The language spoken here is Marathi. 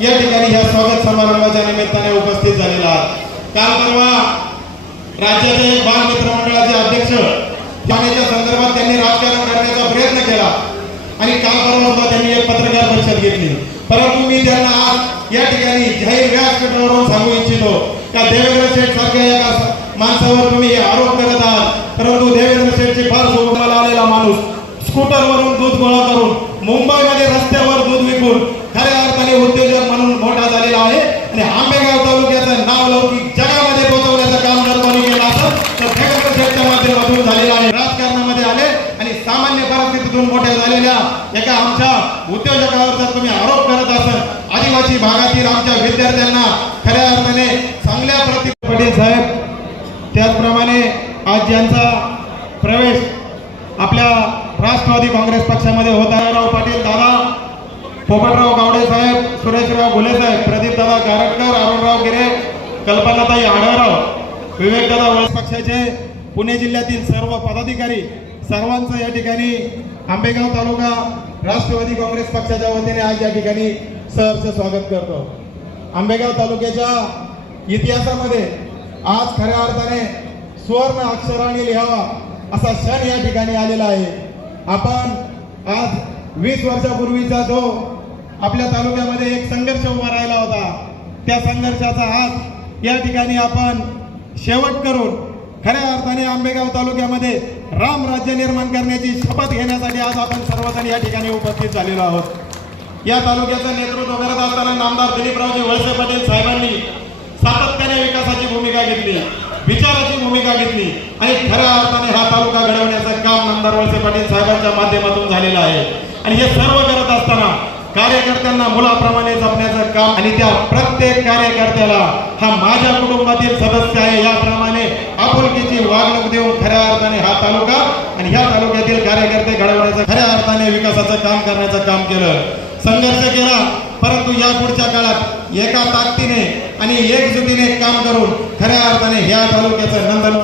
या ठिकाणी ह्या स्वागत समारंभाच्या निमित्ताने उपस्थित झालेला आहात. काल परवा राज्याचे बाल मित्र मंडळाचे अध्यक्ष पाण्याच्या संदर्भात त्यांनी राजकारण करण्याचा प्रयत्न केला आणि काल परवा त्यांनी एक पत्रकार परिषद घेतली. परंतु मी त्यांना आज या ठिकाणी जाहीर व्यासपीठावरून सांगू इच्छितो का देवेंद्र शेठ सारख्या एका माणसावर तुम्ही हे आरोप करत आहात? परंतु देवेंद्र शेठची फार सोबताला आलेला माणूस स्कूटरवरून दूध गोळा करून मुंबईमध्ये रस्त्यावर उठून मोठ्या झालेल्या एका आमच्या उद्योजकावर जर तुम्ही आरोप करत असाल. आदिवासी भागातील आमच्या विद्यार्थ्यांना खऱ्या अर्थाने चांगल्या प्रति पटेल साहेब त्याचप्रमाणे आज यांचा प्रवेश आपल्या राष्ट्रवादी काँग्रेस पक्षामध्ये होता राव पाटील दादा पोपटराव गावडे साहेब सुरेशराव घुले साहेब प्रदीप दादा गारटकर अरुणराव गिरे कल्पनाताई आढळराव विवेकदादा वळस पक्षाचे पुणे जिल्ह्यातील सर्व पदाधिकारी सर्वांचं या ठिकाणी आंबेगाव तालुका राष्ट्रवादी काँग्रेस पक्षाच्या वतीने आज या ठिकाणी सहर्ष स्वागत करतो. आंबेगाव तालुक्याच्या इतिहासामध्ये आज खऱ्या अर्थाने सुवर्ण अक्षराने लिहावा असा क्षण या ठिकाणी आलेला आहे. आपण आज वीस वर्षापूर्वीचा जो आपल्या तालुक्यामध्ये एक संघर्ष उभा राहिला होता त्या संघर्षाचा आज या ठिकाणी आपण शेवट करून खऱ्या अर्थाने आंबेगाव तालुक्यामध्ये राम राज्य निर्माण करण्याची शपथ घेण्यासाठी आज आपण सर्वजण या ठिकाणी उपस्थित झालेलो आहोत. या तालुक्याचं नेतृत्व करत असताना नामदार दिलीपरावजी वळसे पाटील साहेबांनी सातत्याने विकासाची भूमिका घेतली विचाराची भूमिका घेतली आणि खऱ्या अर्थाने हा तालुका घडवण्याचं काम नामदार वळसे पाटील साहेबांच्या माध्यमातून झालेलं आहे. आणि हे सर्व करत असताना कार्यकर्त्यांना मुलाप्रमाणे जपण्याचं काम आणि त्या प्रत्येक कार्यकर्त्याला हा माझ्या कुटुंबातील सदस्य आहे याप्रमाणे आपुलकीची वागणूक देऊन खऱ्या अर्थाने हा तालुका आणि ह्या तालुक्यातील कार्यकर्ते घडवण्याचं खऱ्या अर्थाने विकासाचं काम करण्याचं काम केलं. संघर्ष केला परंतु या पुढच्या काळात एका ताकदीने आणि एकजुटीने काम करून खऱ्या अर्थाने ह्या तालुक्याचं नंदन